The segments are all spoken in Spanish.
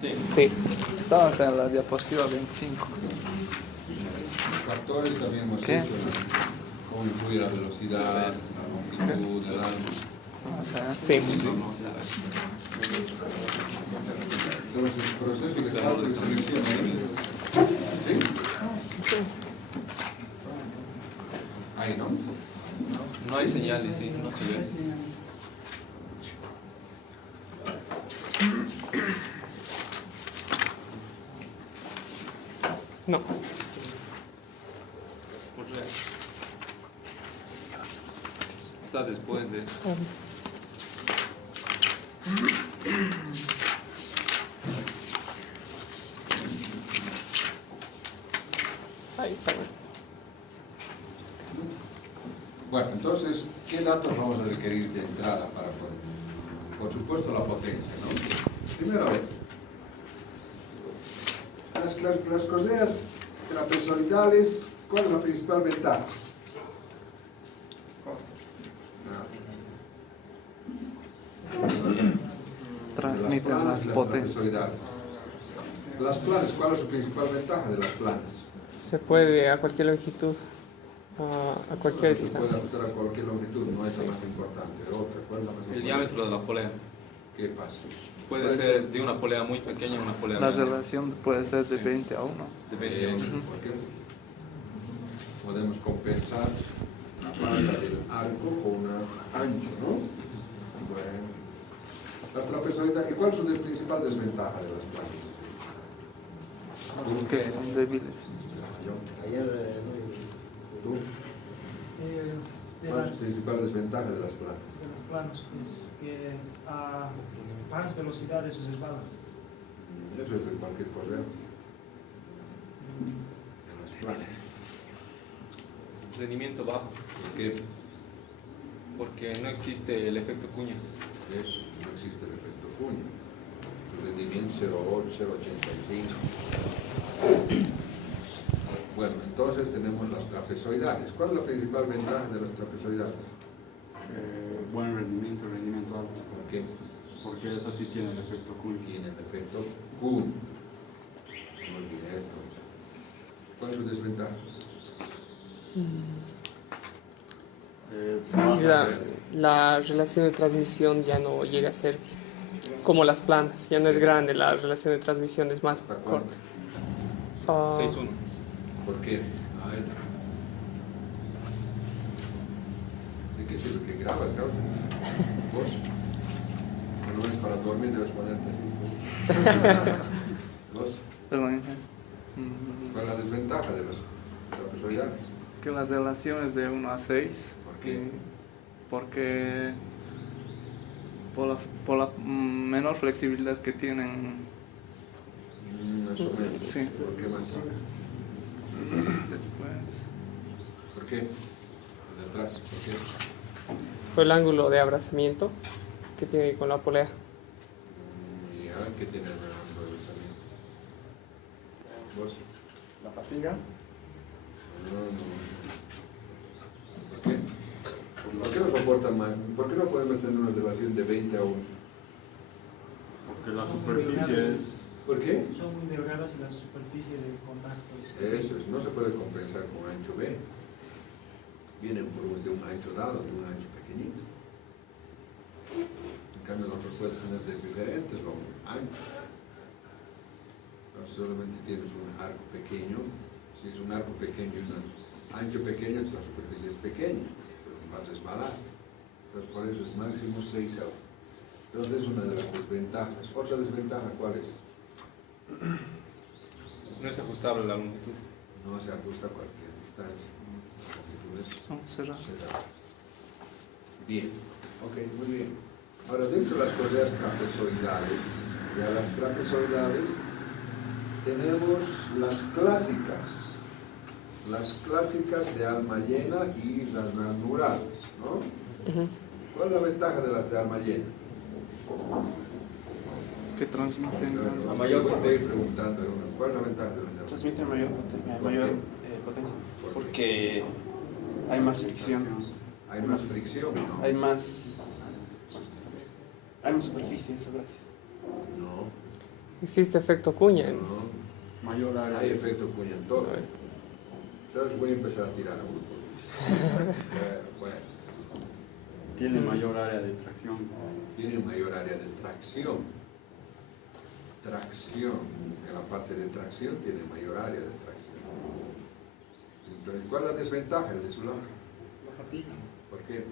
Sí. Sí. Estamos en la diapositiva 25. Factores también hemos ¿Qué? hecho, cómo influye la velocidad, la longitud, el ángulo. Sí. Entonces, el proceso de cálculo de selección, ¿sí? Ahí, ¿no? No hay señales, sí, no se ve. No. Está después de... Ahí está. Bueno, entonces, ¿qué datos vamos a requerir de entrada para poder? Por supuesto, la potencia, ¿no? Primero, a ver, las correas trapezoidales, ¿cuál es la principal ventaja? Transmiten más las potencia. trapezoidales. Las planas, ¿cuál es su principal ventaja de las planas? Se puede a cualquier longitud, a cualquier Se puede distancia. ajustar a cualquier longitud, no es la más importante. Otra, ¿cuál es la más importante? El diámetro de la polea. ¿Qué pasa? Puede ser de una polea muy pequeña a una polea La grande. relación puede ser de 20 a 1. Depende de uno. Porque podemos compensar la falda del arco con un ancho, ¿no? Bueno. Las trapezoidales, ¿y cuál es la principal desventaja de las planas? Que son débiles. ¿Tú? De ¿Cuál es las, la principal desventaja de las planas? de los planos, es que a bajas velocidades se resbalan. Eso es de cualquier correo. De las planas. Rendimiento bajo, ¿Por qué? porque no existe el efecto cuña. Eso, no existe el efecto cuña. El rendimiento 0,8, 0,85. Bueno, entonces tenemos las trapezoidales. ¿Cuál es la principal ventaja de las trapezoidales? Buen rendimiento alto. ¿Por qué? Porque esas sí tienen el efecto Kuhn. Tienen efecto Kuhn. No olvidé entonces. ¿Cuál es su desventaja? La relación de transmisión ya no llega a ser como las planas, ya no es grande, la relación de transmisión es más ¿Hasta cuándo? corta. 6-1. ¿Por qué? A ver. ¿De qué sirve que grabas, cabrón? ¿Vos? Cuando ves para dormir debes ponerte así. ¿Vos? Perdón. ¿Cuál es la desventaja de los trapezoidales? Que las relaciones de 1 a 6. ¿Por qué? Porque por la menor flexibilidad que tienen. Más o menos. Sí. ¿Por qué más? Después. ¿Por qué? De atrás. ¿Por qué? Por el ángulo de abrazamiento que tiene con la polea. ¿Y a ver qué tiene el ángulo de abrazamiento? ¿Vos? La fatiga, ¿Por qué? ¿Por qué no soportan más? ¿Por qué no podemos tener una relación de 20 a 1? porque la superficie es... ¿Por qué? Son muy delgadas y la superficie de contacto es Eso es, no se puede compensar con ancho B. Vienen de un ancho dado, de un ancho pequeñito. En cambio, nosotros puedes tener de diferentes anchos. Solamente tienes un arco pequeño. Si es un arco pequeño y un ancho pequeño, la superficie es pequeña, pero va a resbalar. Entonces, por eso es máximo 6 a 1. Entonces, es una de las desventajas. Otra desventaja, ¿cuál es? No es ajustable la longitud. No se ajusta a cualquier distancia. Son cerradas. Bien, ok, muy bien. Ahora, dentro de las correas trapezoidales, ya las trapezoidales, tenemos las clásicas de alma llena y las naturales, ¿no? ¿Cuál es la ventaja de las de alma llena? Que transmiten. A mayor potencia. Preguntando, ¿cuál es la ventaja de las de alma llena? Transmite mayor, ¿Por qué? potencia. ¿Por qué? Porque hay más fricción, Hay más fricción, ¿no? hay más superficie, eso gracias. No. Existe efecto cuña. No, Mayor área. hay efecto cuña en todo. Entonces voy a empezar a tirar a grupo. Bueno, Tiene mayor área de tracción. tiene mayor área de tracción. Tracción, en la parte de tracción tiene mayor área de tracción. Entonces, ¿cuál es la desventaja de su lado? La fatiga, ¿Por qué?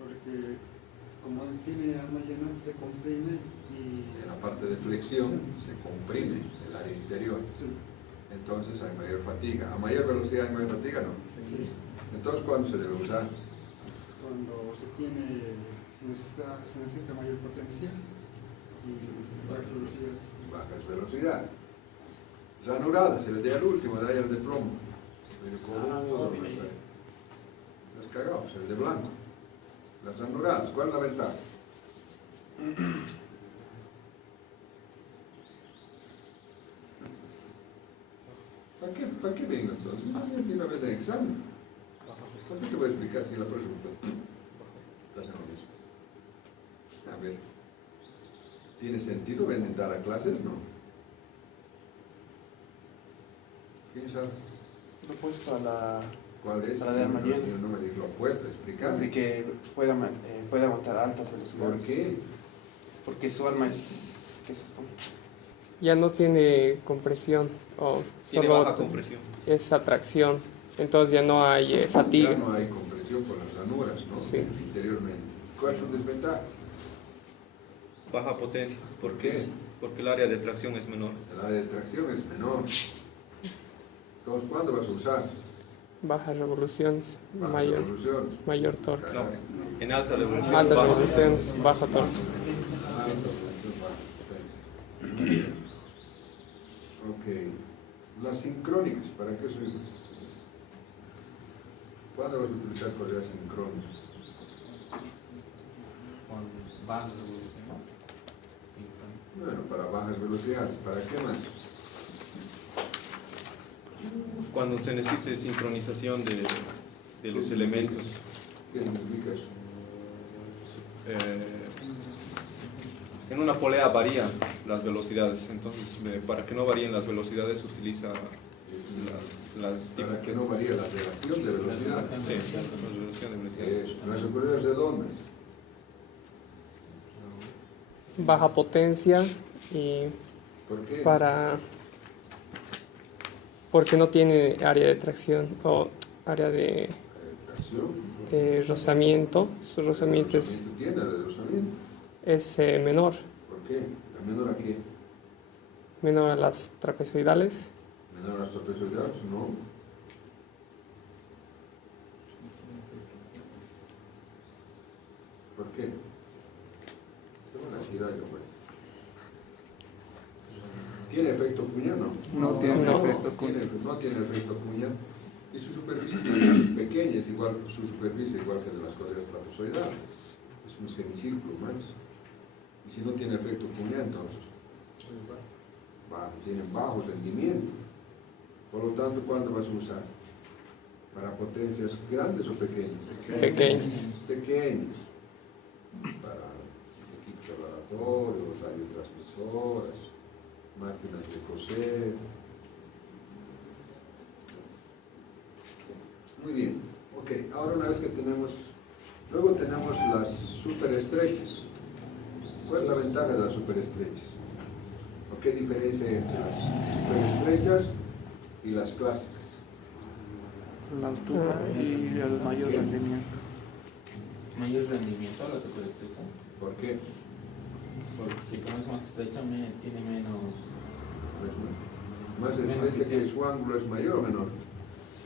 porque como tiene alma llena se comprime y En la parte de flexión se comprime el área interior. sí, Entonces hay mayor fatiga. ¿A mayor velocidad hay mayor fatiga? No. sí. Entonces, ¿cuándo se debe usar? Cuando se necesita mayor potencia y bajas velocidades. Bajas velocidades. Ranuradas, el día al último, de ahí el de plomo. El cojudo, los cagados, el de blanco. Las ranuradas, ¿cuál es la ventaja? ¿Para qué vengo entonces? No viene una vez en examen. ¿Por qué te voy a explicar si la próxima estás en lo mismo? A ver, ¿tiene sentido venir dar a clases? No. ¿Quién sabe? Lo opuesto a la... ¿Cuál es? Para de alma llena. Yo no me digo lo opuesto, Es explícame. de que puede aguantar altas velocidades. ¿Por qué? Porque su arma es... ¿Qué es esto? Ya no tiene compresión o Tiene solo baja compresión. es atracción. Entonces ya no hay fatiga. Ya no hay compresión por las ranuras, ¿no? Sí. Interiormente. ¿Cuál es su desventaja? Baja potencia. ¿Por qué? Porque el área de tracción es menor. El área de tracción es menor. Entonces, ¿cuándo vas a usar? Bajas revoluciones, Baja mayor, revolución. mayor torque. No, en alta revolución. Altas baja. revoluciones, bajo torque. Alta revolución, baja potencia. Ok. Las sincrónicas, ¿para qué sirven? ¿Cuándo vas a utilizar correas sincrónicas? Con bajas revoluciones. Sí, Bueno, para bajas velocidades. ¿Para qué más? Cuando se necesite sincronización de los elementos. ¿Qué significa eso? En una polea varían las velocidades, entonces para que no varíen las velocidades utiliza las Para que no varíe la relación de velocidad. Sí, la resolución de velocidades. Eso. Las correas redondas. Baja potencia y ¿Por qué? porque no tiene área de tracción o área de Tracción. rozamiento. Su rozamiento ¿Tiene la de rozamiento? es menor, ¿Por qué? ¿La menor a qué? menor a las trapezoidales. ¿Menor a las trapezoidales? No. ¿Por qué? Te van a girar yo, güey. ¿Tiene efecto cuña? No. No tiene No. efecto cuña. No tiene efecto cuña. Y su superficie es pequeña, es igual, su superficie es igual que de las correas trapezoidales. Es un semicírculo más. Y si no tiene efecto cuña, entonces tienen bajo rendimiento. Por lo tanto, ¿cuándo vas a usar? ¿Para potencias grandes o pequeñas? Pequeñas. Pequeñas. Para equipos laboratorios, radiotransmisoras, máquinas de coser. Muy bien. Ok, ahora una vez que luego tenemos las superestrechas. ¿Cuál es la ventaja de las superestrechas? ¿O qué diferencia hay entre las superestrechas y las clásicas? La altura y el mayor rendimiento. mayor rendimiento a la superestrecha. ¿Por qué? Porque como es más estrecha, tiene menos. Más estrecha que su ángulo es mayor o menor.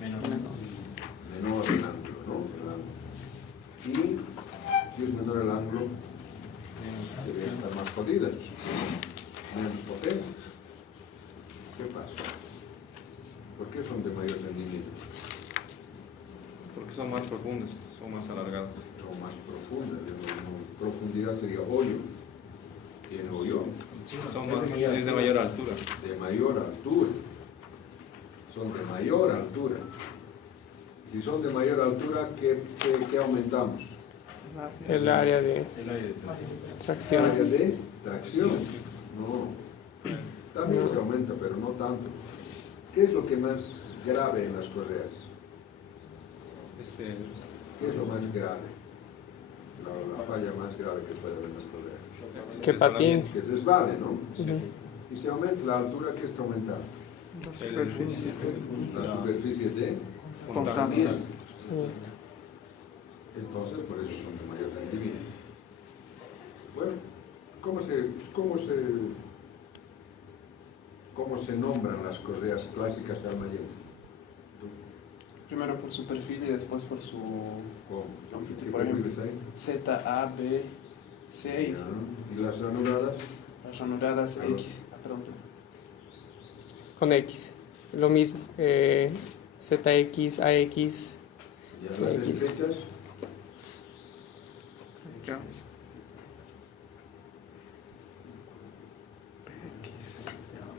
Menos. Menor el ángulo, ¿no? El ángulo. Y si es menor el ángulo, deberían estar más jodidas, menos potencias. ¿Qué pasa? ¿Por qué son de mayor rendimiento? Porque son más profundas, son más alargadas. Son más profundas. Profundidad sería hoyo. ¿Tiene hoyo? Es de mayor altura. De mayor altura. Son de mayor altura. Si son de mayor altura, ¿qué aumentamos? El área de El área de tracción. tracción. Área de tracción. No. También se aumenta, pero no tanto. ¿Qué es lo que más grave en las correas? ¿Qué es lo más grave? La falla más grave que puede haber en las correas. Que patín. Que desvale, ¿no? Ujú. Y si aumenta la altura, ¿qué está aumentando? La superficie. La superficie de Contacto. entonces por eso son de mayor rendimiento. Bueno, ¿cómo se nombran las correas clásicas de Almayen? Primero por su perfil y después por su ¿Cómo? ¿Qué Por ejemplo, perfil ahí? Z, A, B, C y Ya. ¿Y las ranuradas? las ranuradas Claro. X. Perdón. Con X. Lo mismo. ZX, AX. ¿Ya las X. estrechas? Ya.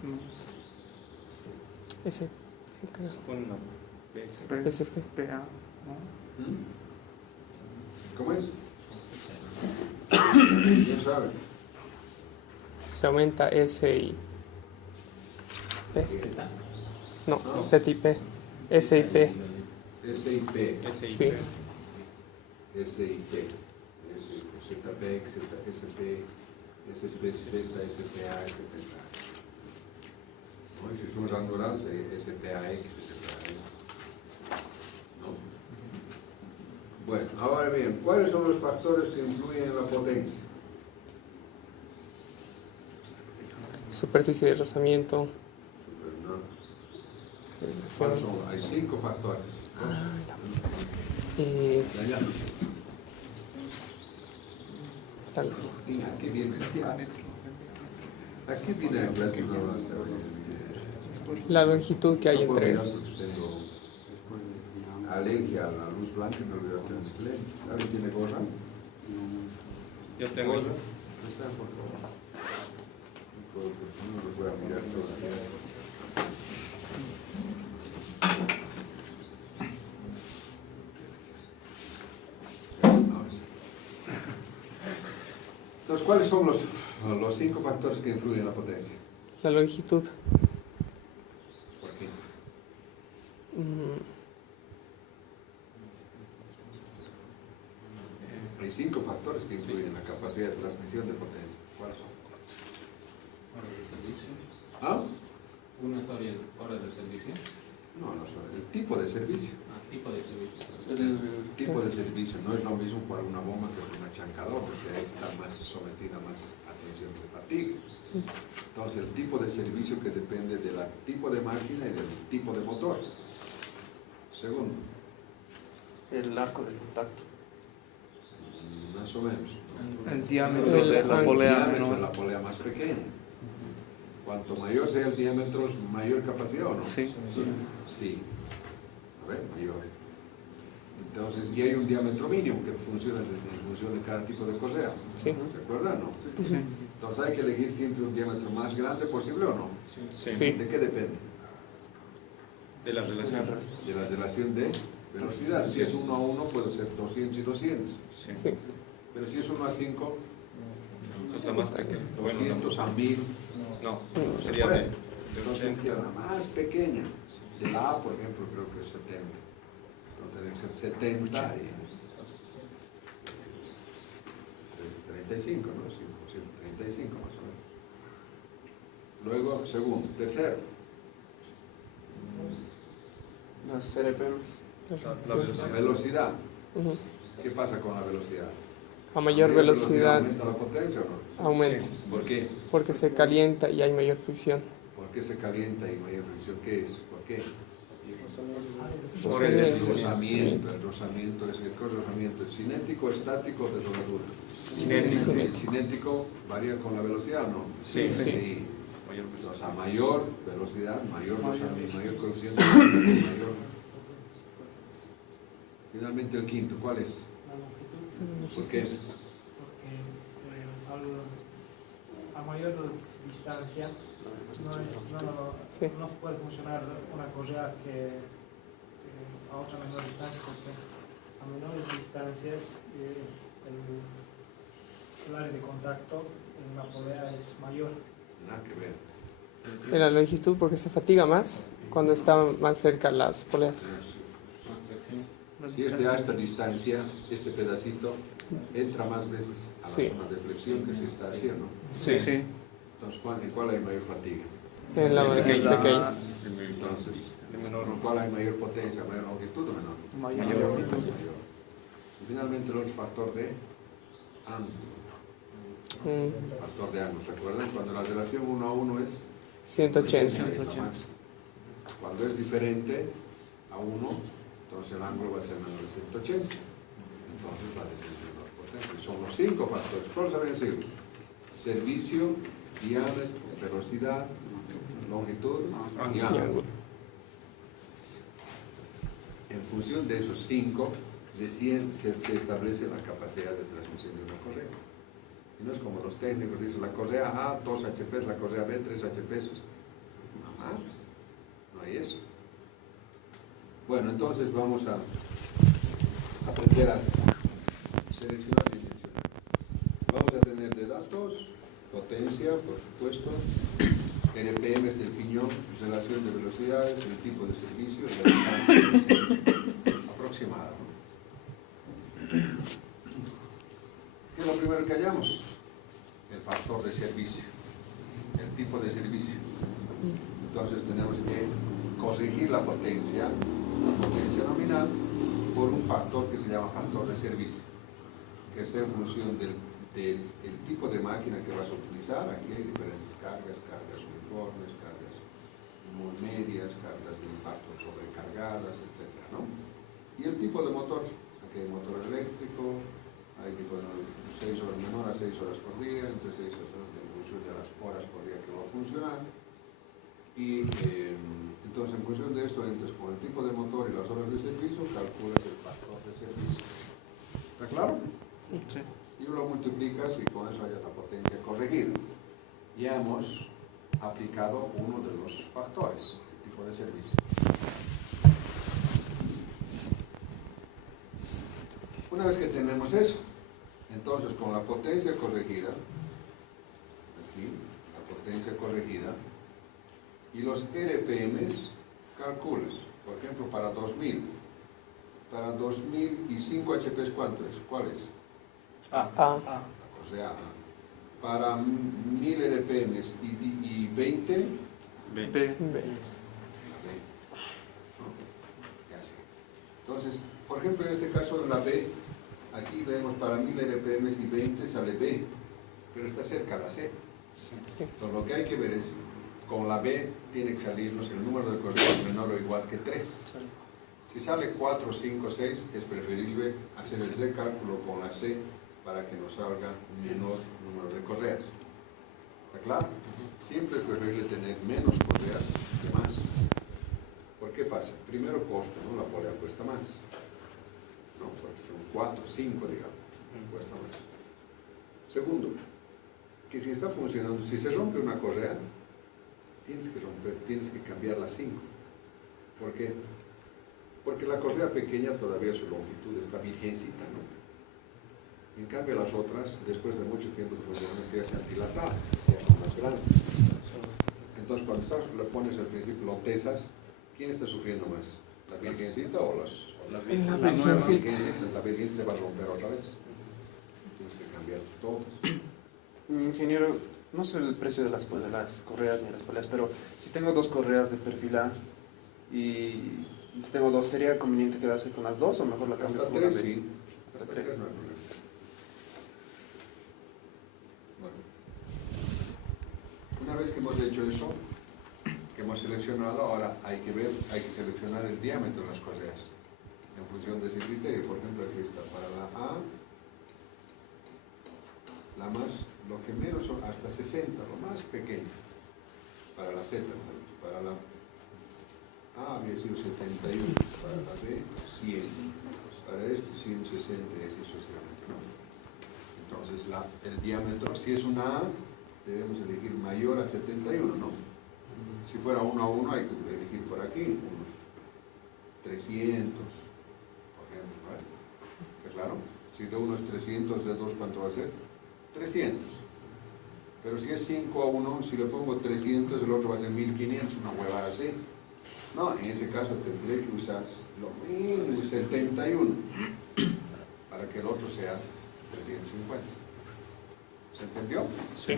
No. S. creo. Con una P. P, SP. PA, ¿no? ¿Cómo es? ¿Quién sabe? Se aumenta S y P. No, No. Z y P. S y P. SIP, SIP. Sí. SIP, ZP, SP, SPZ, SPA, SPA. ¿No? Y si son ranuradas, SPAX, SPAX. ¿No? Bueno, ahora bien, ¿cuáles son los factores que influyen en la potencia? Superficie de rozamiento. No. ¿Cuáles son? Hay 5 factores. Y Ya. tal- Aquí viene, aquí viene la clase nueva. la longitud que hay No puedo entre. mirar porque tengo alergia a la luz blanca y me olvidé de mis lentes. ¿Alguien tiene gorra? Yo tengo. ¿Gorra? Está, por favor. Porque no los voy a mirar todos. Ahora sí. Entonces, ¿cuáles son los 5 factores que influyen en la potencia? La longitud. ¿Por qué? mm, Hay 5 factores que influyen en la capacidad de transmisión de potencia. ¿Cuáles son? Horas de servicio. ¿Ah? Unas horas de servicio. No, no son. El tipo de servicio. Tipo de servicio. El tipo de servicio no es lo mismo para una bomba que para un achancador, porque ahí está más sometida a más atención de fatiga. Entonces, el tipo de servicio que depende del tipo de máquina y del tipo de motor. Segundo, El arco de contacto. más o menos. El diámetro de la El polea diámetro de menor. la polea más pequeña. Cuanto mayor sea el diámetro, mayor capacidad, ¿o no? Sí. Sí. A ver, mayor. Entonces, y hay un diámetro mínimo que funciona en función de cada tipo de correa. Sí. ¿Se acuerdan, no? Sí. Entonces hay que elegir siempre un diámetro más grande posible, ¿o no? Sí. Sí. ¿De qué depende? De la relación. De la relación de velocidad. Si es 1 a 1, puede ser 200 y 200. Sí. Sí. Pero si es 1 a 5, Esa es la más pequeña. Bueno, 200 a 1000. no, No se sería puede. de Entonces 80. queda la más pequeña. De la A, por ejemplo, creo que es 70. Entonces tiene que ser 70 y 35, ¿no? Sí, 35 más o menos. Luego, segundo. Tercero, Las RPM. La velocidad. velocidad. Ujú. ¿Qué pasa con la velocidad? A mayor velocidad ¿Aumenta la potencia o no? aumenta, ¿Por qué? porque se calienta y hay mayor fricción. ¿Por qué se calienta y mayor fricción? ¿Qué es? ¿Por qué? Por el El rozamiento. El rozamiento es el rozamiento. ¿Es cinético, estático o de rodadura? Cinético. El cinético varía con la velocidad, ¿no? Sí. Sí. Mayor velocidad. O sea, mayor velocidad, mayor rozamiento, mayor coeficiente, mayor. Finalmente el quinto, ¿cuál es? La longitud. ¿Por qué? Porque a mayor distancia Sí. no puede funcionar una correa que a otra menor distancia, porque a menores distancias el área de contacto en la polea es mayor. Nada que ver. En la longitud porque se fatiga más cuando están más cerca las poleas. Si este a esta distancia, este pedacito, entra más veces a la Sí. zona de flexión que se está haciendo. Sí, Sí. Entonces, ¿en cuál hay mayor fatiga? en la más pequeña. Entonces, ¿en cuál hay mayor potencia, mayor longitud o menor? Mayor longitud. Mayor. Y finalmente el otro factor de ángulo. Mm, Factor de ángulo. ¿Recuerdan? Cuando la relación 1 a 1 es 180. es la máxima. Cuando es diferente a 1, entonces el ángulo va a ser menor de 180. Entonces va a ser más potente. Son los 5 factores. ¿Cuáles habían sido? Servicio, diámetro, velocidad, longitud y Y ángulo. ángulo. En función de esos 5, se establece la capacidad de transmisión de una correa. Y no es como los técnicos dicen, la correa A, 2 HP, la correa B, 3 HP. No hay eso. Bueno, entonces vamos a aprender a seleccionar y dimensionar. Vamos a tener de datos, potencia, por supuesto, RPM del piñón, relación de velocidades, el tipo de servicio, y la distancia aproximada. ¿Qué es lo primero que hallamos? El factor de servicio, el tipo de servicio. Entonces tenemos que corregir la potencia nominal, por un factor que se llama factor de servicio, que está en función del tipo de máquina que vas a utilizar. Aquí hay diferentes cargas, cargas uniformes, cargas muy medias, cargas de impacto sobrecargadas, etc., ¿no? Y el tipo de motor. Aquí hay motor eléctrico, hay tipo de 6 horas menor a 6 horas por día, entre 6 horas en función de las horas por día que va a funcionar. Y entonces en función de esto entras con el tipo de motor y las horas de servicio, calculas el factor de servicio. ¿Está claro? Sí. Y lo multiplicas y con eso hayas la potencia corregida. Ya hemos aplicado uno de los factores, el tipo de servicio. Una vez que tenemos eso, entonces con la potencia corregida, aquí, la potencia corregida, y los RPMs, calculas, por ejemplo, para 2000. Para 2000 y 5 HPs, ¿cuánto es? ¿Cuál es? A. O sea, para 1000 RPMs y 20, B. B. ¿no? Ya sé. Entonces, por ejemplo, en este caso de la B, aquí vemos para 1000 RPMs y 20 sale B, pero está cerca de la C. Sí. Entonces, lo que hay que ver es, con la B tiene que salirnos el número de correos menor o igual que 3. Si sale 4, 5, 6, es preferible hacer el recálculo con la C para que nos salga menor número de correas. ¿Está claro? Siempre es preferible tener menos correas que más. ¿Por qué pasa? Primero costo, ¿no? La polea cuesta más. No, porque son 4, 5, digamos, cuesta más. Segundo, que si está funcionando, si se rompe una correa, tienes que cambiar las 5. ¿Por qué? Porque la correa pequeña todavía su longitud está virgencita, ¿no? En cambio las otras, después de mucho tiempo de funcionamiento, ya se han dilatado, ya son más grandes. Entonces cuando le pones al principio lotesas, ¿quién está sufriendo más? ¿La virgencita o las La nuevas? virgencita. La virgencita va a romper otra vez. Tienes que cambiar todas. Ingeniero, no sé el precio de las correas ni las poleas, pero si tengo 2 correas de perfil A y tengo 2, ¿sería conveniente quedarse con las 2 o mejor la cambio Hasta por una 3, B? sí. Hasta 3. No hay problema. Bueno. Una vez que hemos hecho eso, que hemos seleccionado, ahora hay que seleccionar el diámetro de las correas en función de ese criterio. Por ejemplo, aquí está para la A, la más, lo que menos son hasta 60, lo más pequeño. Para la Z, para la A había sido 71, para la B 100, para este 160 y así sucesivamente, ¿no? Entonces el diámetro, si es una A, debemos elegir mayor a 71, ¿no? Si fuera 1 a 1 hay que elegir por aquí unos 300, por ejemplo, ¿vale? ¿Está claro? Si de 1 es 300, de 2 ¿cuánto va a ser? 300. Pero si es 5-1, si le pongo 300, el otro va a ser 1500, una huevada así. No, en ese caso tendré que usar lo mínimo 71 para que el otro sea 350. ¿Se entendió? Sí.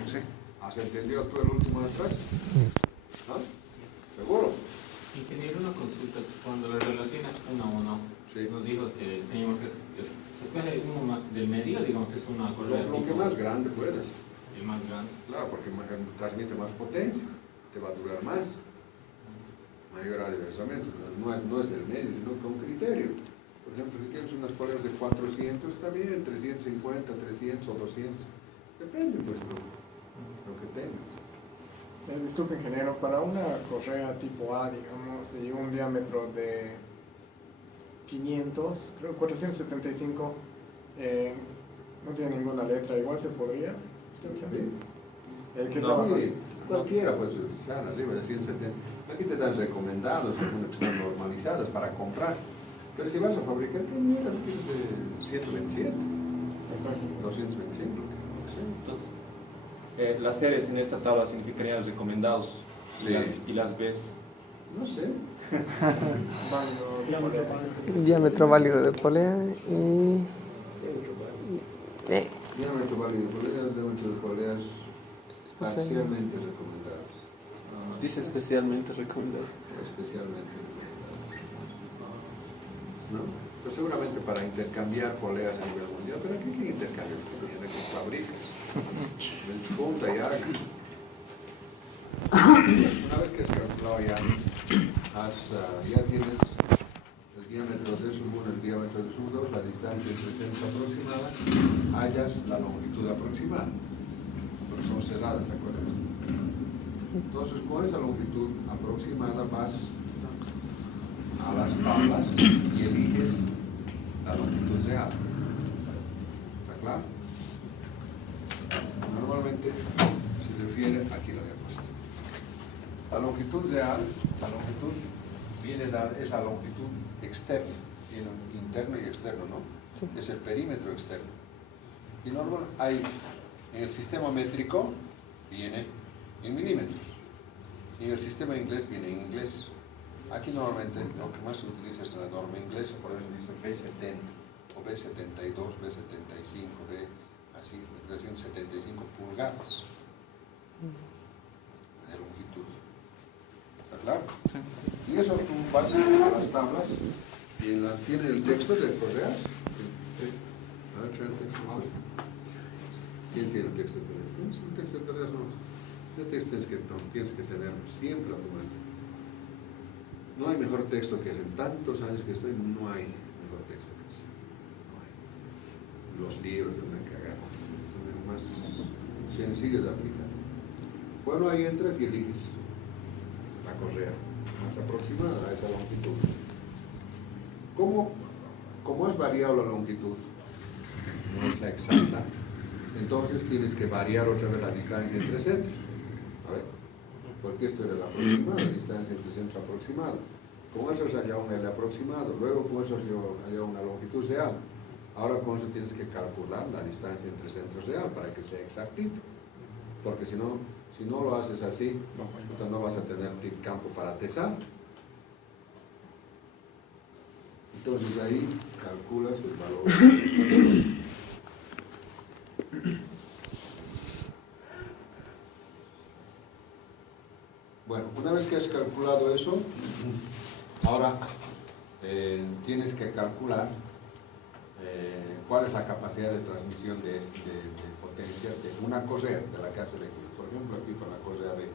¿Has entendido tú el último de atrás? ¿No? ¿Seguro? Ingeniero, una consulta. Cuando las relaciones 1 a 1, Sí. nos dijo que teníamos que... Se escoge uno más del medio, digamos, es una correa Lo que tipo, más grande puedas. el más grande. Claro, porque transmite más potencia, te va a durar más. Mayor área de aislamiento. No es del medio, sino con criterio. Por ejemplo, si tienes unas poleas de 400, está bien, 350, 300 o 200. Depende, pues, lo que tengas. Disculpe, ingeniero, para una correa tipo A, digamos, y un diámetro de 500, creo 475, no tiene ninguna letra, igual se podría. ¿Sí? ¿Qué No, trabajo? Sí, cualquiera, pues, están arriba de 170. Aquí te dan recomendados, algunas que están normalizadas para comprar. Pero si vas a fabricar, ¿qué mierda? ¿No tienes de 127? 225, lo que sea. Entonces, las series en esta tabla significarían recomendados Sí. y las ves. No sé. Diámetro válido de polea y... Diámetro válido de poleas, diámetro de poleas parcialmente recomendados. Dice especialmente recomendado. Especialmente recomendados. ¿No? Pues seguramente para intercambiar poleas a nivel mundial, pero aquí ¿quién intercambia? Viene con fábricas. Junta y haga. Una vez que has calculado ya tienes el diámetro de sub 1, el diámetro de sub 2, la distancia entre centros aproximada, hallas la longitud aproximada, porque son cerradas, ¿te acuerdas? Entonces, con esa longitud aproximada vas a las tablas y eliges la longitud real. ¿Está claro? Normalmente se refiere, aquí lo había puesto. La longitud real, la longitud viene dada, es la longitud externa, tiene un interno y externo, ¿no? Sí. Es el perímetro externo. Y normal hay, en el sistema métrico viene en milímetros, y en el sistema inglés viene en inglés. Aquí normalmente lo que más se utiliza es la norma inglesa, por eso dice B70, o B72, B75, B así, 375 pulgadas de longitud. ¿Está claro? Sí. Y eso tú vas a las tablas y tiene el texto de correas. Sí. A ver, trae el texto. ¿Quién tiene el texto de correas? No, el texto de correas no. El texto tienes que tener siempre a tu mano. No hay mejor texto que ese. En tantos años que estoy, no hay mejor texto que ese. No hay. Los libros de una cagada. Son el más sencillo de aplicar. Bueno, ahí entras y eliges la correa más aproximada a esa longitud. ¿Cómo has variado la longitud? No es la exacta. Entonces tienes que variar otra vez la distancia entre centros. A ver, porque esto era el aproximado, la distancia entre centros aproximado. Con eso se halla un L aproximado, luego con eso se halla una longitud real. Ahora con eso tienes que calcular la distancia entre centros real para que sea exactito. Porque si no lo haces así, entonces no vas a tener campo para tesar. Entonces de ahí calculas el valor. Bueno, una vez que has calculado eso, ahora tienes que calcular cuál es la capacidad de transmisión de potencia de una correa de la que has elegido. Por ejemplo, aquí para la correa B.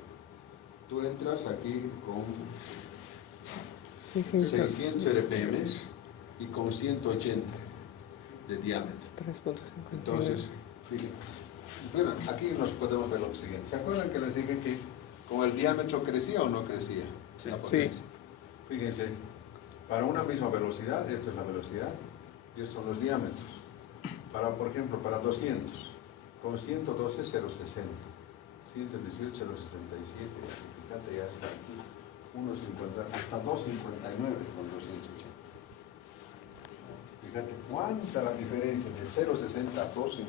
Tú entras aquí con 600 RPM y con 180 de diámetro. 3.50. Entonces, fíjense. Bueno, aquí nos podemos ver lo siguiente. ¿Se acuerdan que les dije que con el diámetro crecía o no crecía la potencia? Sí. Fíjense, para una misma velocidad, esto es la velocidad y estos son los diámetros. Por ejemplo, para 200, con 112, 0,60. 118, 0,67. Fíjate, ya está aquí. 1,50, hasta 2,59 con 280. Fíjate cuánta la diferencia de 0,60 a 2,59.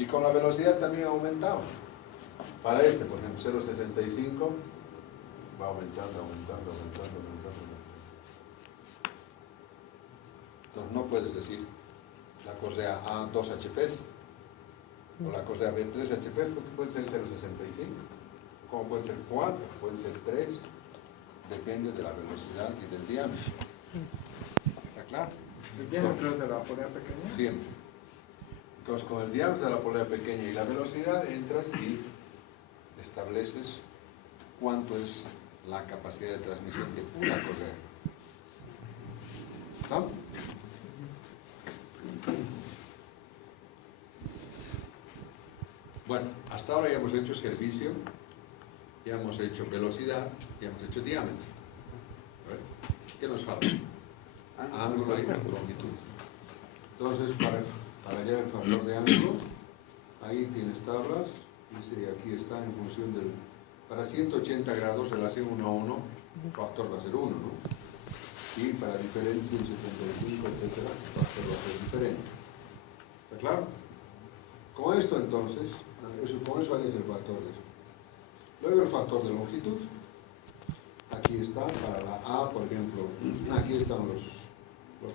Y con la velocidad también aumentaba. Para este, por ejemplo, 0,65 va aumentando. Entonces no puedes decir la correa A 2 HPs o la correa B 3 HPs, porque puede ser 0,65, como puede ser 4, puede ser 3, depende de la velocidad y del diámetro. ¿Está claro? ¿El diámetro es de la polea pequeña? Siempre. Entonces, con el diámetro de la polea pequeña y la velocidad, entras y estableces cuánto es la capacidad de transmisión de una correa. ¿Está? Bueno, hasta ahora ya hemos hecho servicio, ya hemos hecho velocidad, ya hemos hecho diámetro. A ver, ¿qué nos falta? Ángulo y longitud. Entonces, para hallar el factor de ángulo, ahí tienes tablas, dice aquí está en función del... Para 180 grados, relación 1 a 1, el factor va a ser 1, ¿no? Y para diferencia 175, etc., el factor va a ser diferente. ¿Está claro? Con esto entonces, con eso hallas el factor de eso. Luego el factor de longitud. Aquí está, para la A, por ejemplo, aquí están los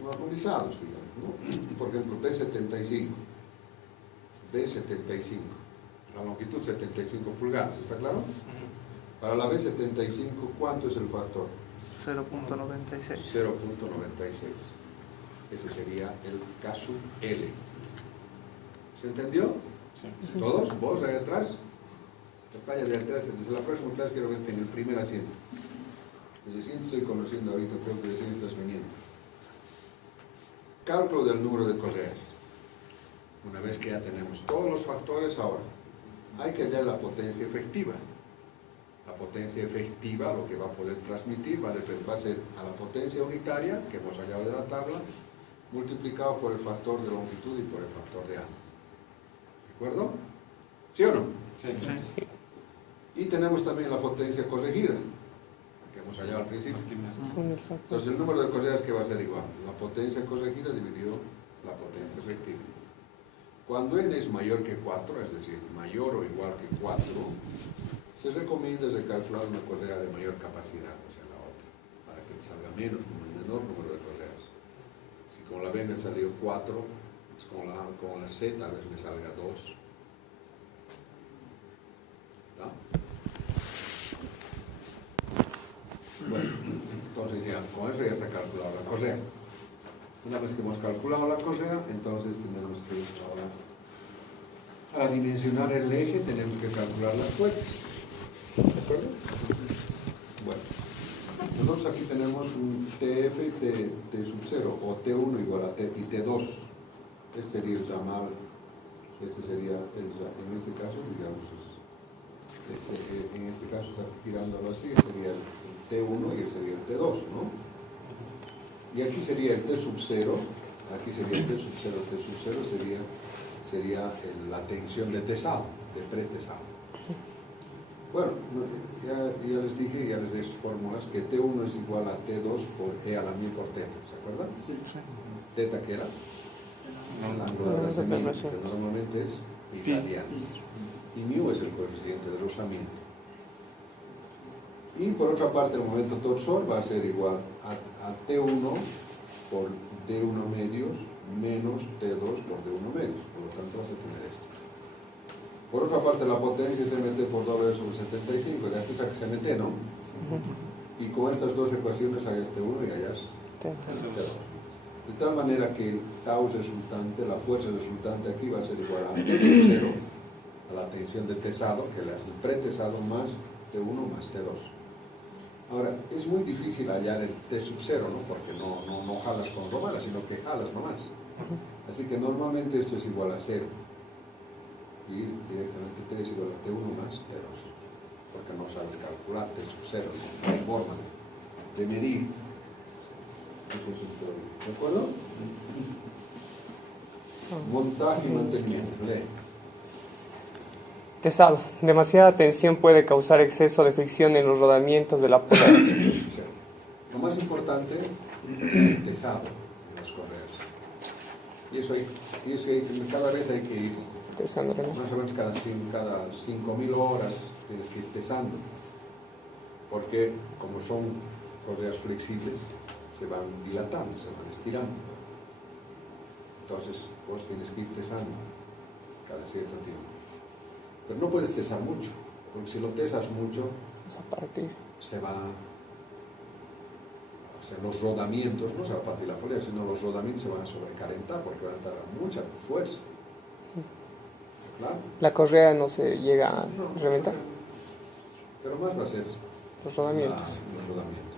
normalizados, digamos, ¿no? Por ejemplo, B75, la longitud 75 pulgadas, ¿está claro? Para la B75, ¿cuánto es el factor? 0.96. 0.96. Ese sería el caso L. ¿Se entendió? Sí. ¿Todos? ¿Vos ahí atrás? Vaya de atrás, desde la próxima clase quiero verte en el primer asiento. El asiento estoy conociendo ahorita, creo que recién estás viniendo. Cálculo del número de correas. Una vez que ya tenemos todos los factores, ahora hay que hallar la potencia efectiva. La potencia efectiva, lo que va a poder transmitir, va a ser a la potencia unitaria, que hemos hallado de la tabla, multiplicado por el factor de longitud y por el factor de ángulo. ¿De acuerdo? ¿Sí o no? Sí. Y tenemos también la potencia corregida, que hemos hallado al principio. Entonces el número de correas que va a ser igual, la potencia corregida dividido la potencia efectiva. Cuando n es mayor que 4, es decir, mayor o igual que 4, se recomienda calcular una correa de mayor capacidad, o sea, la otra, para que te salga menos, con el menor número de correas. Si con la B me salió 4, pues con la C tal vez me salga 2. ¿No? Bueno, entonces ya, con eso ya se ha calculado la correa. Una vez que hemos calculado la correa, entonces tenemos que ahora, para dimensionar el eje, tenemos que calcular las fuerzas. ¿De acuerdo? Bueno, nosotros aquí tenemos un TF y T sub 0, o T1 igual a T y T2. Este sería el ramal, este sería en este caso, digamos, en este caso está girándolo así, sería el T1 y sería el T2, ¿no? Y aquí sería el T sub 0, aquí sería el T sub 0, T sub 0 sería la tensión de tesado, de pretesado. Bueno, ya les dije, ya les di fórmulas, que T1 es igual a T2 por E a la 1000 por teta, ¿se acuerdan? Sí. ¿Teta qué era? El ángulo de rozamiento, que normalmente es italiano. Y μ es el coeficiente de rozamiento. Y por otra parte, el momento torsor va a ser igual a T1 por D1 medios menos T2 por D1 medios. Por lo tanto, vas a tener esto. Por otra parte, la potencia es MT por W sobre 75. De aquí saca MT, ¿no? Y con estas dos ecuaciones hallas T1 y hallas T2. De tal manera que el tau resultante, la fuerza resultante aquí va a ser igual a T sub 0, a la tensión de tesado, que es el pretesado más T1 más T2. Ahora, es muy difícil hallar el T sub 0, ¿no? Porque no jalas con romana, sino que jalas nomás. Así que normalmente esto es igual a 0. Y directamente T es igual a T1 más T2. Porque no sabes calcular T sub 0, no hay forma de medir. Eso es un teoría. ¿De acuerdo? Montaje y mantenimiento. Lee. Tesado. Demasiada tensión puede causar exceso de fricción en los rodamientos de la polea. Lo más importante es el tesado de las correas. Y eso cada vez hay que ir Tesando, ¿no? Más o menos cada 5.000 horas tienes que ir tesando, porque como son correas flexibles, se van dilatando, se van estirando. Entonces, vos tienes que ir tesando cada cierto tiempo. Pero no puedes tesar mucho, porque si lo tesas mucho, Esa parte. se va, o sea, los rodamientos, no se va a partir la polea, sino los rodamientos se van a sobrecalentar porque van a estar a mucha fuerza. Claro. La correa no se llega a No, reventar. pero más va a ser Los rodamientos. los rodamientos.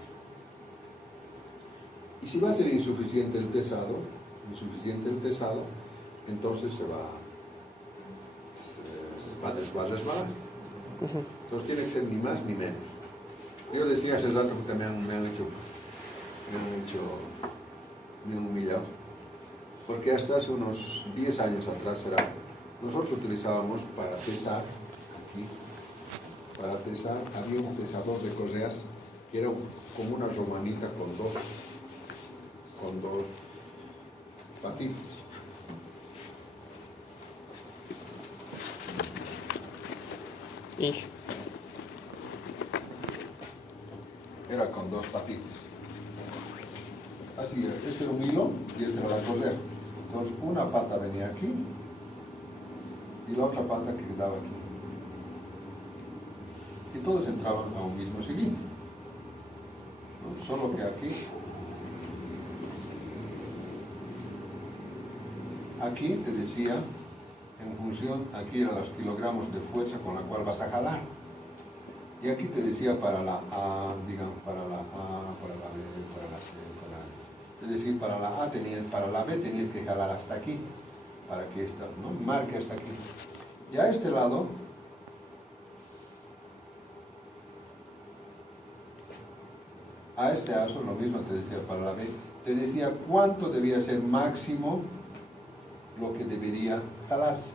Y si va a ser insuficiente el tesado, entonces se va a resbalar. Entonces tiene que ser ni más ni menos. Yo decía hace rato que también me han humillado, porque hasta hace unos 10 años atrás nosotros utilizábamos para tesar, había un tesador de correas que era como una romanita con dos patitas. Y Era con dos patitas. Así era, este era un hilo y este era la correa. Entonces una pata venía aquí y la otra pata que quedaba aquí. Y todos entraban a un mismo cilindro. ¿No? Solo que aquí te decía, en función, aquí eran los kilogramos de fuerza con la cual vas a jalar. Y aquí te decía para la A, digamos, para la A, para la B, para la C, es decir, para la A para la B tenías que jalar hasta aquí, para que esta, ¿no? Marque hasta aquí. Y a este lado, a este aso, lo mismo te decía para la B, te decía cuánto debía ser máximo lo que debería jalarse,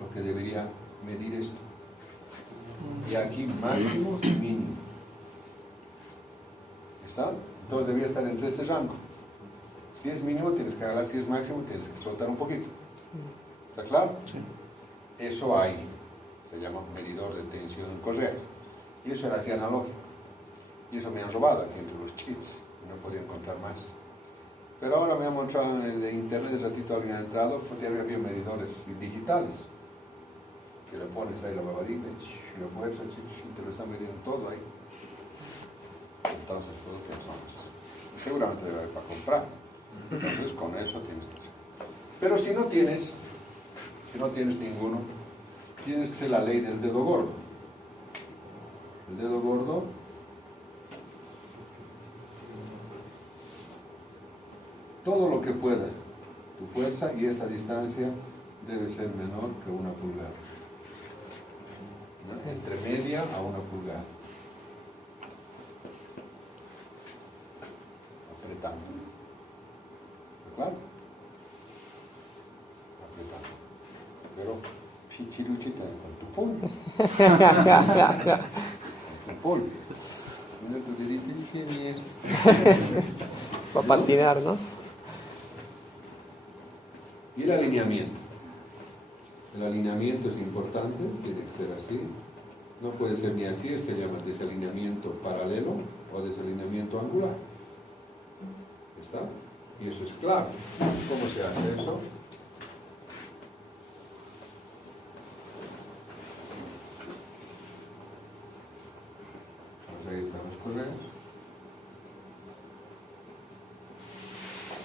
lo que debería medir esto. Y aquí máximo y mínimo. ¿Está? Entonces debía estar entre este rango. Si es mínimo tienes que jalar, si es máximo tienes que soltar un poquito. ¿Está claro? Sí. Eso hay, se llama medidor de tensión en correas. Y eso era así analógico. Y eso me han robado aquí entre los kits. No he podido encontrar más. Pero ahora me han mostrado en el internet, ese ratito alguien ha entrado, porque había medidores digitales. Que le pones ahí la babadita y lo fuerzas y te lo están midiendo todo ahí. Entonces, todo tienes zonas. Seguramente debe haber para comprar. Entonces, con eso tienes que hacer. Pero si no tienes ninguno, tienes que ser la ley del dedo gordo. El dedo gordo todo lo que pueda, tu fuerza y esa distancia debe ser menor que 1 pulgada. ¿No? Entre media a 1 pulgada. Apretando. ¿Está claro? Apretando. Pero pichiruchita con tu pulpo. Con tu pulpo. Mira tu dedito y qué mierda. para patinar, ¿no? Y el alineamiento. El alineamiento es importante, tiene que ser así. No puede ser ni así, se llama desalineamiento paralelo o desalineamiento angular. ¿Está? Y eso es clave. ¿Cómo se hace eso? Pues ahí están los correos.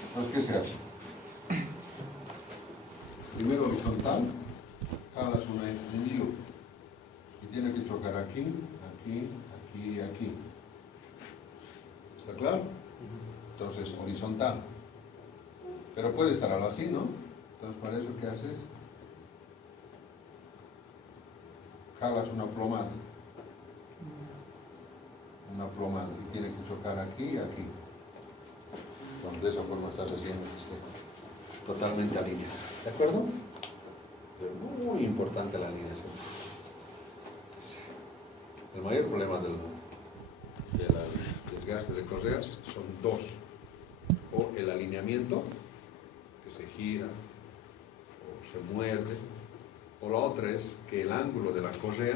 Entonces, ¿qué se hace? Primero horizontal, jalas un hilo y tiene que chocar aquí, aquí, aquí y aquí. ¿Está claro? Entonces horizontal. Pero puede estar algo así, ¿no? Entonces para eso, ¿qué haces? Jalas una plomada. Una plomada y tiene que chocar aquí y aquí. Entonces de esa forma estás haciendo que esté totalmente alineado. ¿De acuerdo? Pero muy importante la alineación. El mayor problema del desgaste de correas son dos. O el alineamiento, que se gira, o se muerde, O la otra es que el ángulo de la correa,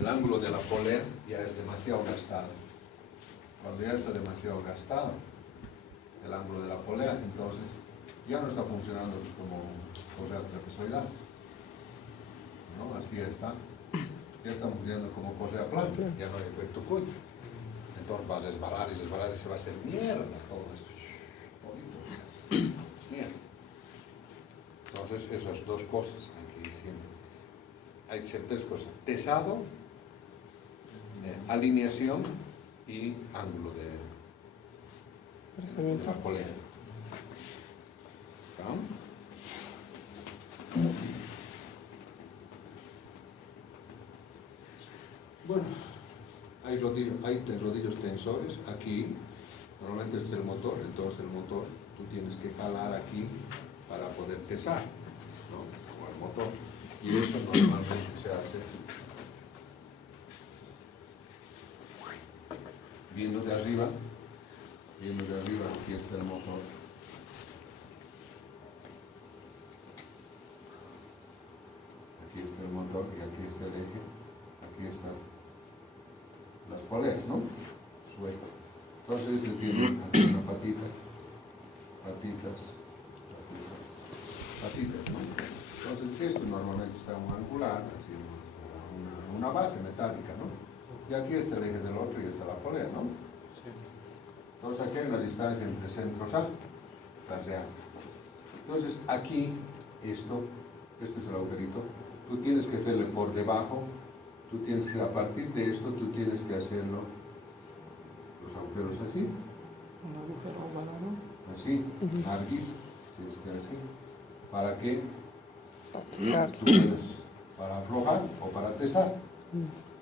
el ángulo de la polea ya es demasiado gastado. Cuando ya está demasiado gastado el ángulo de la polea, entonces ya no está funcionando pues, como correa trapezoidal. ¿No? Así está. Ya está funcionando como correa plana, ya no hay efecto cuello. Entonces va a resbalar y se va a hacer mierda todo esto. Todito. Mierda. Entonces esas dos cosas aquí siempre. Hay que hacer tres cosas: tesado, alineación y ángulo de la polea. ¿Está? Bueno, hay rodillos tensores aquí, normalmente es el motor, entonces el motor tú tienes que jalar aquí para poder tesar, ¿no? Como el motor, y eso normalmente se hace viendo de arriba, aquí está el motor. Aquí está el motor y aquí está el eje, aquí están las poleas, ¿no? Sueco. Entonces se tiene aquí una patita, patitas, ¿no? Entonces esto normalmente está un angular, así, una base metálica, ¿no? Y aquí está el eje del otro y está la polea, ¿no? Sí. Entonces aquí hay una distancia entre centros A, real. Entonces aquí, este es el agujerito, tú tienes que hacerle por debajo, tú tienes que, a partir de esto, tú tienes que hacerlo, los agujeros así, Un agujero humano, ¿no? así, larguitos, tienes que así, para que Para tesar. tú puedas, para aflojar o para tesar.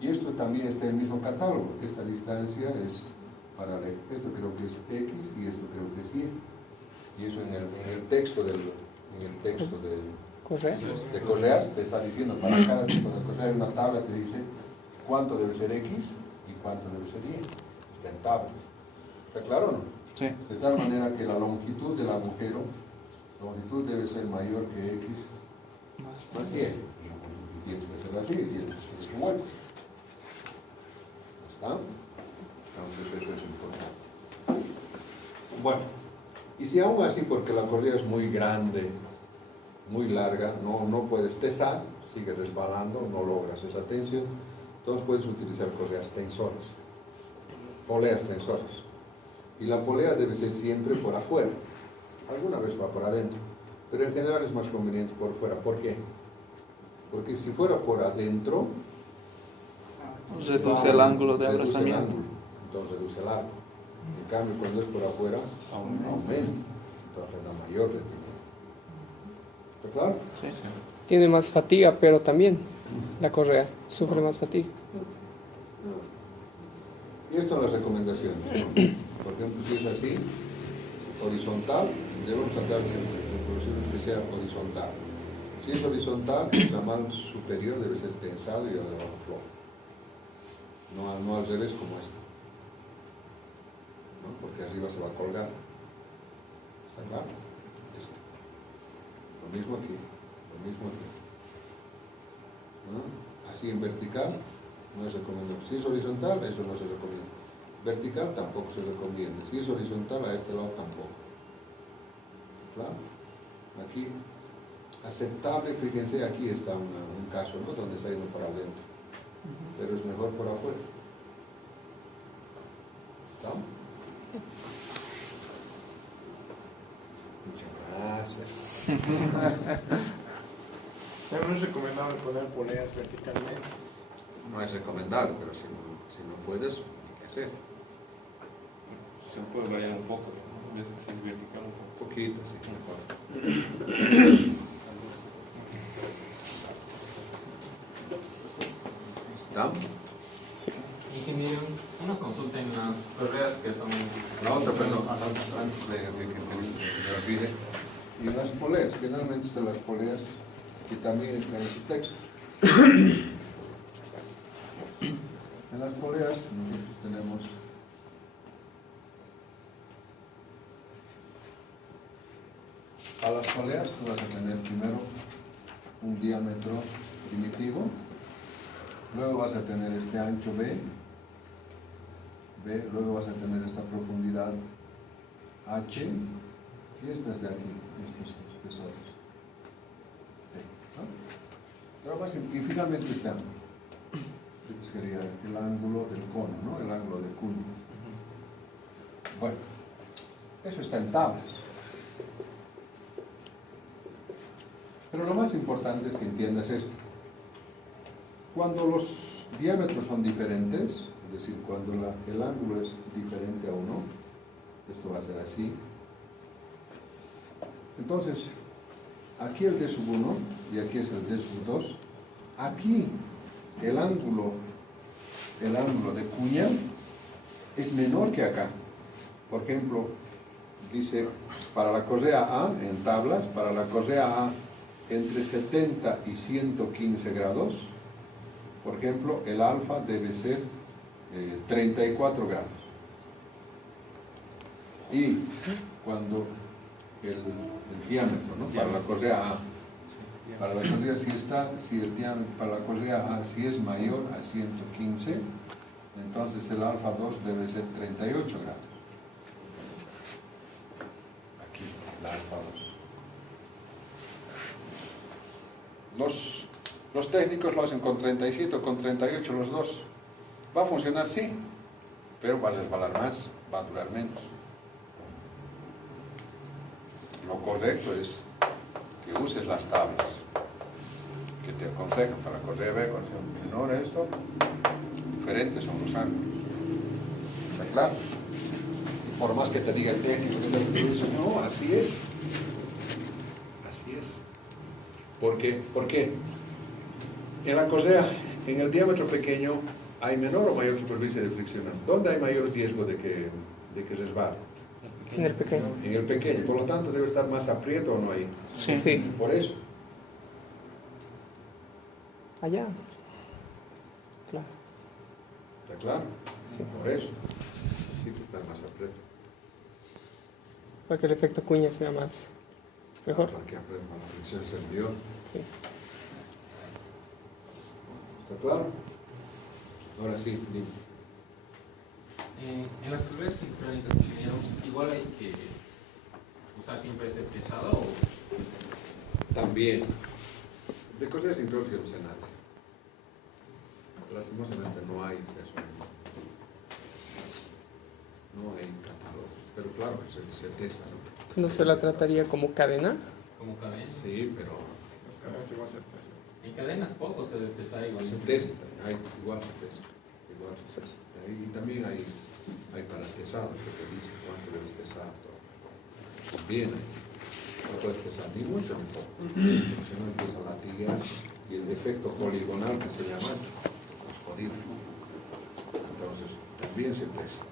Y esto también está en el mismo catálogo, esta distancia es para esto creo que es X y esto creo que es Y. Y eso en el texto de ¿Correas? correas te está diciendo para cada tipo de correa hay una tabla que te dice cuánto debe ser X y cuánto debe ser Y. Está en tablas. ¿Está claro o no? Sí. De tal manera que la longitud del agujero, debe ser mayor que X más Y. Y tienes que hacerlo así, tienes que hacer un hueco. ¿Está? Entonces eso es importante. Bueno, y si aún así, porque la correa es muy grande, muy larga, no puedes tesar, sigue resbalando, no logras esa tensión, entonces puedes utilizar correas tensoras, poleas tensoras. Y la polea debe ser siempre por afuera, alguna vez va por adentro, pero en general es más conveniente por fuera. ¿Por qué? Porque si fuera por adentro, Reduce el ángulo de reduce el abrazamiento. ángulo, entonces reduce el arco. En cambio, cuando es por afuera, aumenta, entonces da mayor rendimiento. ¿Está claro? Sí. Tiene más fatiga, pero también la correa sufre más fatiga. Y esto son las recomendaciones, ¿no? Por ejemplo, si es así, horizontal, debemos sacar siempre conclusiones que sea horizontal. Si es horizontal, el ramal superior debe ser tensado y el de abajo flojo. No al revés como este, ¿no? Porque arriba se va a colgar. ¿Está claro? Esto. Lo mismo aquí, ¿no? Así en vertical no es recomendable. Si es horizontal, eso no se recomienda. Vertical tampoco se recomienda. Si es horizontal, a este lado tampoco. ¿Claro? Aquí, aceptable, fíjense, aquí está un caso, ¿no? Donde está yendo para adentro. Pero es mejor por afuera. ¿Está? Muchas gracias. No es recomendable poner poleas verticalmente. No es recomendable, pero si no puedes, hay que hacer. Se puede variar un poco, ¿no? A veces que es vertical un poco. Un poquito, sí, mejor. ¿Está? Sí. Ingeniero, una consulta en las correas que son... La otra, perdón, antes de que se me olvide. Y en las poleas, finalmente están las poleas que también están en su texto. En las poleas nosotros tenemos a las poleas tú vas a tener primero un diámetro primitivo, luego vas a tener este ancho B, luego vas a tener esta profundidad H, y estas de aquí, estos espesores. ¿No? Y finalmente este ángulo. Este sería el ángulo del cono, ¿no? El ángulo del cuño. Bueno, eso está en tablas. Pero lo más importante es que entiendas esto. Cuando los diámetros son diferentes, es decir, cuando el ángulo es diferente a 1, esto va a ser así. Entonces, aquí el D sub 1 y aquí es el D sub 2. Aquí el ángulo de cuña es menor que acá. Por ejemplo, dice, para la correa A, en tablas, para la correa A entre 70 y 115 grados, por ejemplo, el alfa debe ser 34 grados. Y cuando el diámetro, ¿no? Para la correa A, para la correa para la correa A si es mayor a 115, entonces el alfa 2 debe ser 38 grados. Aquí, el alfa 2. Los técnicos lo hacen con 37 o con 38 los dos. Va a funcionar, sí, pero va a resbalar más, va a durar menos. Lo correcto es que uses las tablas que te aconsejan para la correa B, cuando sea menor a esto, diferentes son los ángulos. ¿Está claro? Y por más que te diga el técnico, que te dice, no, así es. Así es. ¿Por qué? ¿Por qué? En la correa, en el diámetro pequeño, ¿hay menor o mayor superficie de fricción? ¿Dónde hay mayor riesgo de que resbale? En el pequeño. En el pequeño, por lo tanto debe estar más aprieto o no ahí. Sí. Sí. Por eso. Allá. Claro. ¿Está claro? Sí. Por eso. Necesita estar más aprieto. Para que el efecto cuña sea mejor. Para que la fricción se envió. Sí. ¿Está claro? Ahora sí, dime. En las correas sincrónicas, ingeniero, igual hay que usar siempre este pesado o... También. De correas sincrónicas no sé nada. Lastimosamente no hay eso. No hay catálogos. Pero claro, se testa, ¿no? ¿No se la trataría como cadena? Como cadena. Sí, pero Las cadenas igual se pesan. En cadenas poco se debe pesar igual. se testa. Igual se testa. Igual. Sí. Y también hay para tesados que te dicen cuánto debes tesar. También hay. No puedes tesar ni mucho ni poco. Si no empieza a latiguear. Y el defecto poligonal que se llama es jodido. Entonces, también se testa.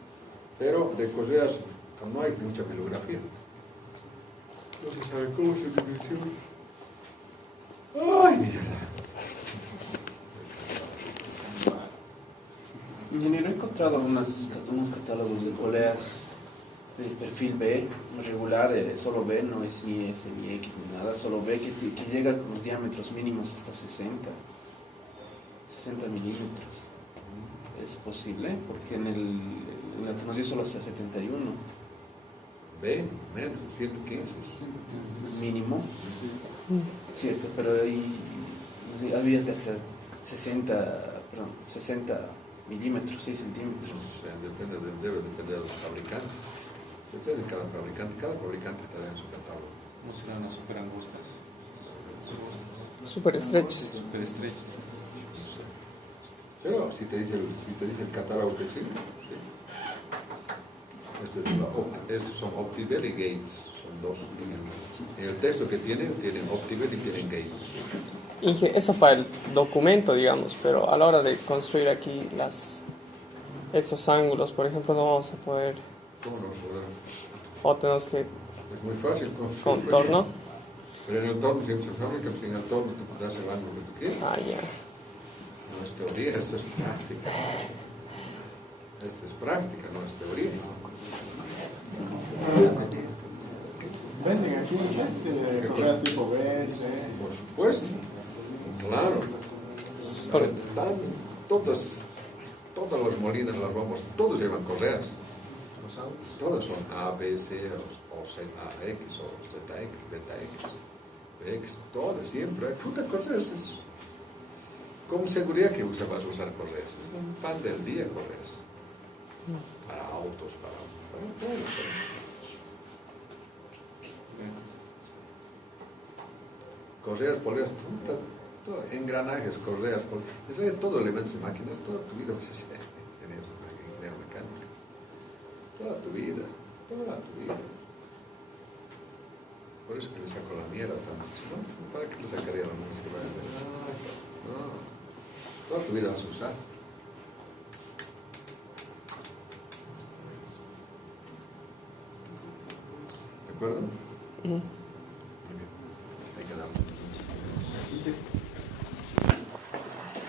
Pero de correas no hay mucha bibliografía. No se sabe cómo se dimensiona. ¡Ay, mierda! Ingeniero, he encontrado unos catálogos de poleas de perfil B, regular, solo B, no es ni S ni X ni nada, solo B, que llega con los diámetros mínimos hasta 60 milímetros. ¿Es posible? Porque en la que nos dio solo hasta 71. B, menos, 115. Mínimo. Cierto, pero ahí había de hasta 60 milímetros, 6 centímetros. O sea, debe depender de los fabricantes. Depende de cada fabricante te da en su catálogo. No serán las super angustas. Súper estrechas. Super estrechas. No sé. Pero si te dice el catálogo que sí. Estos son Optibel y Gates. Son dos. En el texto que tienen Optibel y tienen Gates. Eso para el documento, digamos, pero a la hora de construir aquí estos ángulos, por ejemplo, no vamos a poder, ¿Cómo no poder? o tenemos que Es muy fácil construir. contorno. Pero en el torno siempre se fabrica, pues en el torno tú das el ángulo que tú quieras. Ah, ya. No es teoría, esto es práctica. Esto es práctica, no es teoría. Venden aquí correas tipo B, C. Por supuesto. Claro. Por- Todas las molinas, las bombas, todos llevan correas. Los autos, todas son A, B, C, o ZX, o ZX, BetaX, BX, todas, siempre. Hay puta correas. Con seguridad que vas a usar correas. Es un pan del día correas. Para autos, para todo. Correas, poleas, puta. Todo, engranajes, correas, es todo elementos de máquinas, toda tu vida vas a ser ingeniero mecánico. Toda tu vida. Por eso que le saco la mierda tanto. Si no, ¿para qué le sacaría la música? No. Toda tu vida vas a usar. ¿De acuerdo?